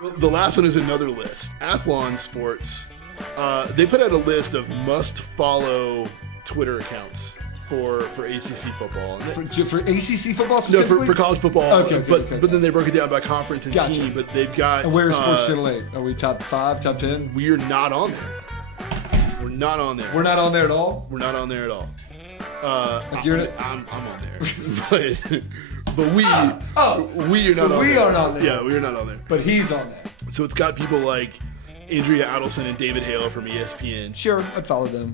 The last one is another list. Athlon Sports. They put out a list of must-follow Twitter accounts for ACC football. For ACC football No, specifically? for college football. Okay, but then they broke it down by conference and Gotcha. team. But they've got. And where is Sports Channel 8? Are we top 5, top 10? We are not on there. We're not on there. We're not on there at all? We're not on there at all. I'm on there, but we are not. So we aren't on there. Yeah, we are not on there. But he's on there. So it's got people like Andrea Adelson and David Hale from ESPN. Sure, I'd follow them.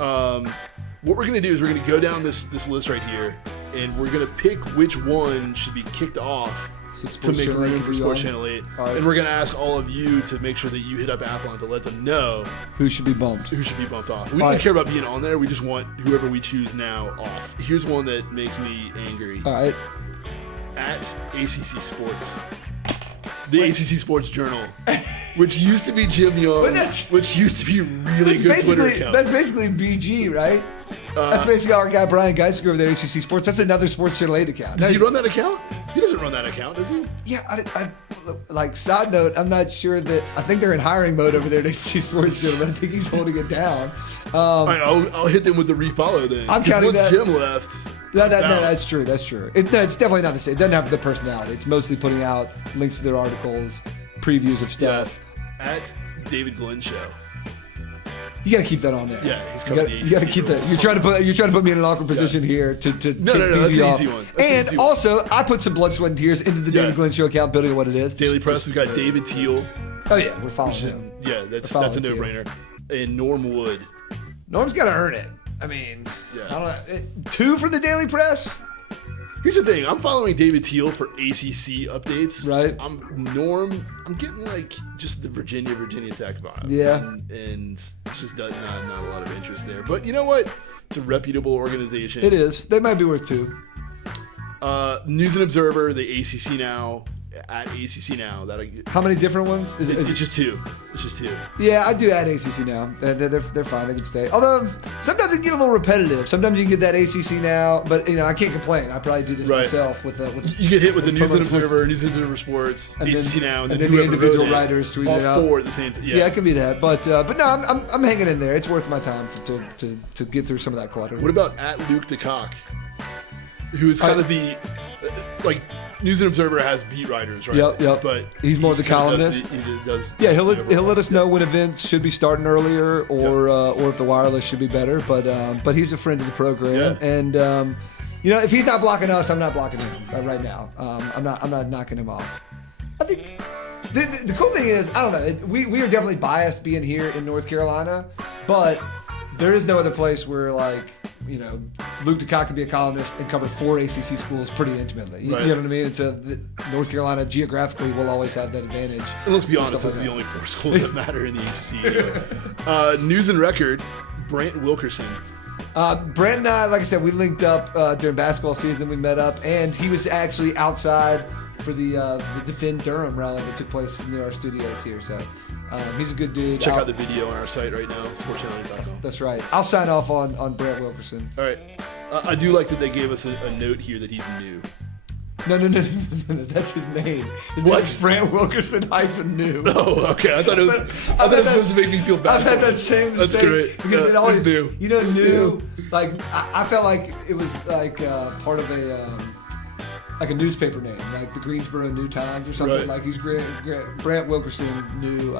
What we're gonna do is we're gonna go down this list right here, and we're gonna pick which one should be kicked off to make room for Sports Channel 8. Right. And we're gonna ask all of you to make sure that you hit up Athlon to let them know who should be bumped. off. We don't care about being on there. We just want whoever we choose now off. Here's one that makes me angry. All right. At ACC Sports. The ACC Sports Journal, which used to be Jim Young, which used to be a really good Twitter account. That's basically BG, right? That's basically our guy Brian Geisinger over there at ACC Sports. That's another Sports Channel 8 account. Does he run that account? He doesn't run that account, does he? Yeah, I like, side note, I'm not sure that, I think they're in hiring mode over there at ACC Sports Channel, but I think he's holding it down. All right, I'll hit them with the refollow then. I'm counting once that. Jim left. No, that's true. That's true. It's definitely not the same. It doesn't have the personality. It's mostly putting out links to their articles, previews of stuff. Yeah. At David Glenn Show. You got to keep that on there. Yeah, he's coming. You got to keep that. You're trying to put me in an awkward position here to No, that's an off. easy one. And also, I put some blood, sweat, and tears into the David Glenn Show account, building what it is. Daily Press. We've got David Teal. Oh yeah, we're following him. Yeah, that's a no-brainer. And Norm Wood. Norm's got to earn it. I mean, Yeah. I don't know. 2 for the Daily Press. Here's the thing. I'm following David Teal for ACC updates. Right. I'm getting like just the Virginia Tech vibe. Yeah. And it's just not a lot of interest there. But you know what? It's a reputable organization. It is. They might be worth 2. News and Observer, the ACC Now, at ACC Now. How many different ones? It's just 2. It's just 2. Yeah, I do add ACC Now. They're fine. They can stay. Although sometimes it can get a little repetitive. Sometimes you can get that ACC Now, but I can't complain. I probably do this myself with you get hit with the News and Observer, News and Observer Sports, and ACC Now, and then the individual writers tweeting all it out. 4 at the same time. Yeah, it can be that. But no, I'm hanging in there. It's worth my time to get through some of that clutter. What about at Luke DeCock, who is kind of the like News and Observer has beat writers, right? Yep. But he's more the columnist. He does. Yeah, he'll let us know when events should be starting earlier, or if the wireless should be better. But he's a friend of the program, and if he's not blocking us, I'm not blocking him right now. I'm not knocking him off. I think the cool thing is, I don't know, we are definitely biased being here in North Carolina, but there is no other place where Luke DeCock can be a columnist and cover 4 ACC schools pretty intimately. You know what I mean? And so North Carolina geographically will always have that advantage. And let's be honest, those are the only 4 schools that matter in the ACC. News and Record, Brant Wilkerson. Brant and I, like I said, we linked up during basketball season. We met up, and he was actually outside for the Defend Durham rally that took place near our studios here. So he's a good dude. Check out the video on our site right now, sportschannel8.com. That's right. I'll sign off on Brant Wilkerson. All right. I do like that they gave us a note here that he's new. No. That's his name. His What? name's Brant Wilkerson -new. Oh, okay. I thought it was. I thought it was supposed to make me feel bad. I've had that same mistake. That's great. Because it always, new. new. Like I felt like it was like part of a newspaper name, like the Greensboro New Times or something. Right. Like he's Brant Wilkerson New.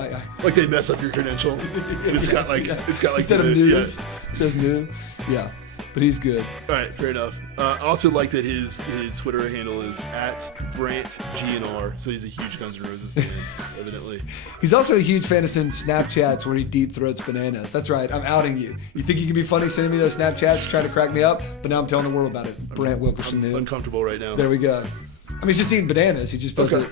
Like they mess up your credential. It's got like instead of news, it says new. Yeah. But he's good. All right, fair enough. I also like that his Twitter handle is @BrantGNR, so he's a huge Guns N' Roses fan, evidently. He's also a huge fan of sending Snapchats where he deep throats bananas. That's right, I'm outing you. You think you can be funny sending me those Snapchats trying to crack me up, but now I'm telling the world about it. Brant Wilkerson. I'm uncomfortable right now. There we go. I mean, he's just eating bananas. He just does it,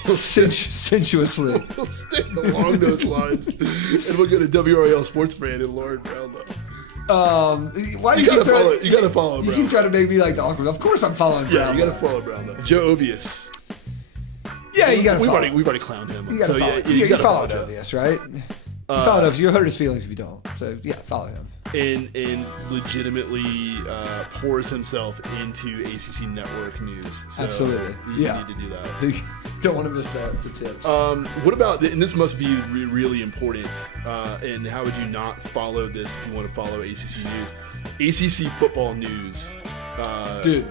sensuously. We'll stay along those lines, and we'll get a WRAL sports brand in Lauren Brownlow. Why do You gotta follow You Brown. keep trying to make me like the awkward. Of course I'm following Brown. Yeah, you gotta follow Brownlow. Joe Ovius. Yeah, you gotta follow. We've already clowned him. You gotta follow. You gotta follow Joe. Ovius, right? Follow him. You hurt his feelings if you don't. So yeah, follow him. And legitimately pours himself into ACC Network news. So Absolutely. You Yeah. need to do that. Don't want to miss the tips. What about, and this must be really important, and how would you not follow this if you want to follow ACC news? ACC football news. Dude,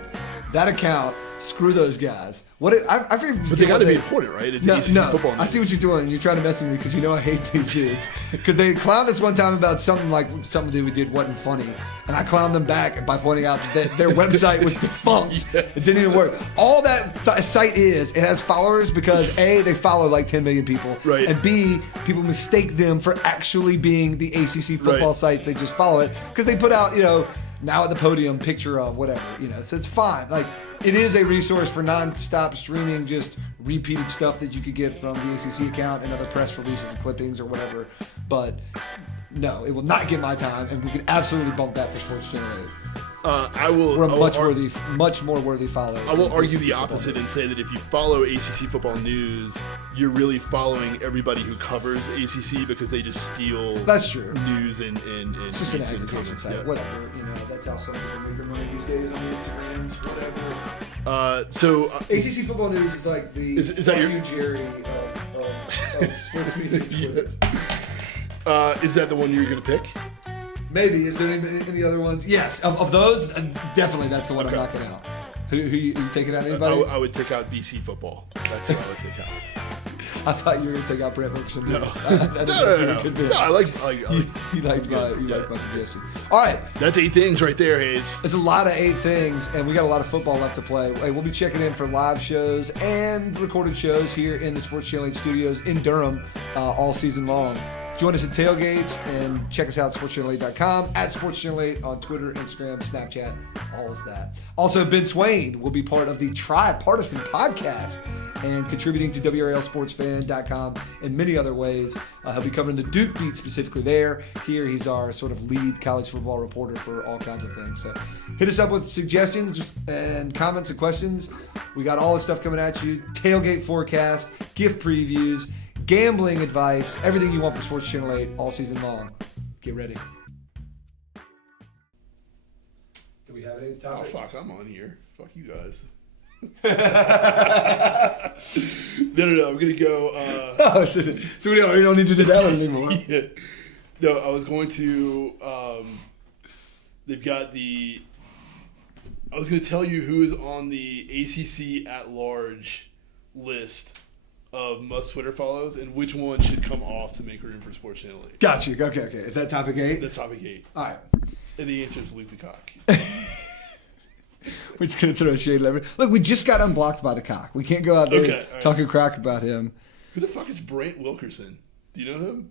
that account, screw those guys. I forget. But they got to be important, right? It's ACC football news. I see what you're doing. You're trying to mess with me because you know I hate these dudes. Because they clowned us one time about something that we did wasn't funny. And I clowned them back by pointing out that their website was defunct. Yes. It didn't even work. All that site is, it has followers because A, they follow like 10 million people. Right. And B, people mistake them for actually being the ACC football sites. They just follow it because they put out, now at the podium picture of whatever, so it's fine. Like, it is a resource for non-stop streaming, just repeated stuff that you could get from the ACC account and other press releases, clippings, or whatever. But no, it will not get my time, and we can absolutely bump that for Sports Channel 8. We're a much more worthy follow. I will argue the opposite and say that if you follow ACC football news, you're really following everybody who covers ACC because they just steal. That's true. News and it's just an aggregation site. Yeah. Whatever. That's how some people make their money these days on the Instagrams. Whatever. ACC football news is like the is that your Jerry of sports media. Is that the one you're going to pick? Maybe. Is there any other ones? Yes. Of those, definitely that's the one I'm knocking out. Who you taking out? Anybody? I would take out BC football. That's who I would take out. I thought you were going to take out Brett Wilkerson. No. No, I like you liked my suggestion. All right. That's 8 things right there, Hayes. It's a lot of 8 things, and we got a lot of football left to play. Hey, we'll be checking in for live shows and recorded shows here in the Sports Channel 8 studios in Durham all season long. Join us at tailgates and check us out at sportschannel8.com, at sportschannel8 on Twitter, Instagram, Snapchat, all of that. Also, Ben Swain will be part of the Tripartisan podcast and contributing to WRLSportsFan.com in many other ways. He'll be covering the Duke beat specifically there. Here, he's our sort of lead college football reporter for all kinds of things. So hit us up with suggestions and comments and questions. We got all this stuff coming at you. Tailgate forecast, gift previews, gambling advice, everything you want from Sports Channel 8 all season long. Get ready. Do we have any topic? Oh, fuck, I'm on here. Fuck you guys. No, I'm going to go... so we don't need to do that one anymore. Yeah. No, I was going to... they've got the... I was going to tell you who is on the ACC at-large list of must Twitter follows and which one should come off to make room for Sports Channel 8. Got you. Okay. Is that topic 8? That's topic 8. All right. And the answer is Luke the Cock. We're just going to throw shade lever. Look, we just got unblocked by the Cock. We can't go out there talking crap about him. Who the fuck is Brant Wilkerson? Do you know him?